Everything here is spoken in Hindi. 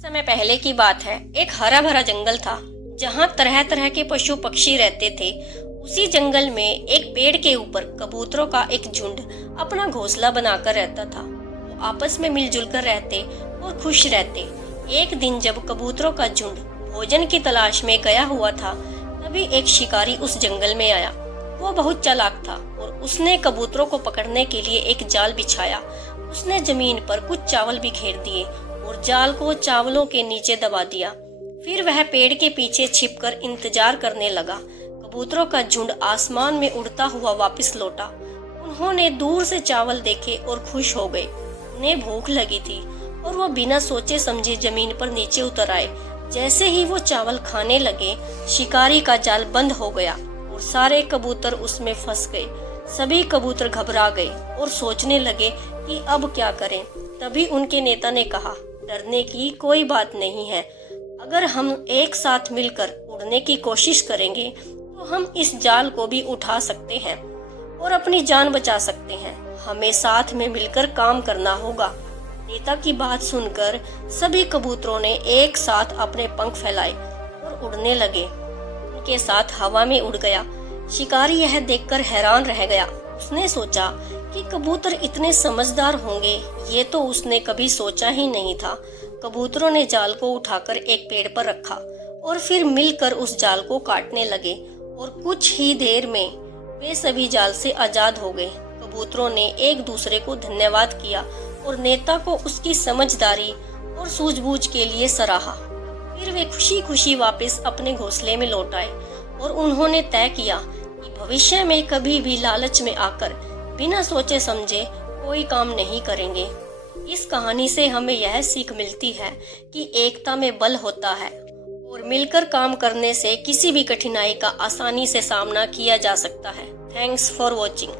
समय पहले की बात है। एक हरा भरा जंगल था जहाँ तरह तरह के पशु पक्षी रहते थे। उसी जंगल में एक पेड़ के ऊपर कबूतरों का एक झुंड अपना घोंसला बनाकर रहता था। वो आपस में मिलजुल कर रहते और खुश रहते। एक दिन जब कबूतरों का झुंड भोजन की तलाश में गया हुआ था, तभी एक शिकारी उस जंगल में आया। वो बहुत चालाक था और उसने कबूतरों को पकड़ने के लिए एक जाल बिछाया। उसने जमीन पर कुछ चावल बिखेर दिए और जाल को चावलों के नीचे दबा दिया। फिर वह पेड़ के पीछे छिपकर इंतजार करने लगा। कबूतरों का झुंड आसमान में उड़ता हुआ वापस लौटा। उन्होंने दूर से चावल देखे और खुश हो गए। उन्हें भूख लगी थी और वो बिना सोचे समझे जमीन पर नीचे उतर आए। जैसे ही वो चावल खाने लगे, शिकारी का जाल बंद हो गया और सारे कबूतर उसमें फंस गए। सभी कबूतर घबरा गए और सोचने लगे कि अब क्या करें। तभी उनके नेता ने कहा, डरने की कोई बात नहीं है। अगर हम एक साथ मिलकर उड़ने की कोशिश करेंगे तो हम इस जाल को भी उठा सकते हैं और अपनी जान बचा सकते हैं। हमें साथ में मिलकर काम करना होगा। नेता की बात सुनकर सभी कबूतरों ने एक साथ अपने पंख फैलाए और उड़ने लगे। उनके साथ हवा में उड़ गया। शिकारी यह देखकर हैरान रह गया। उसने सोचा कि कबूतर इतने समझदार होंगे, ये तो उसने कभी सोचा ही नहीं था। कबूतरों ने जाल को उठाकर एक पेड़ पर रखा और फिर मिलकर उस जाल को काटने लगे और कुछ ही देर में वे सभी जाल से आजाद हो गए। कबूतरों ने एक दूसरे को धन्यवाद किया और नेता को उसकी समझदारी और सूझबूझ के लिए सराहा। फिर वे खुशी खुशी वापस अपने घोंसले में लौट आए और उन्होंने तय किया कि भविष्य में कभी भी लालच में आकर बिना सोचे समझे कोई काम नहीं करेंगे। इस कहानी से हमें यह सीख मिलती है कि एकता में बल होता है और मिलकर काम करने से किसी भी कठिनाई का आसानी से सामना किया जा सकता है। Thanks for watching.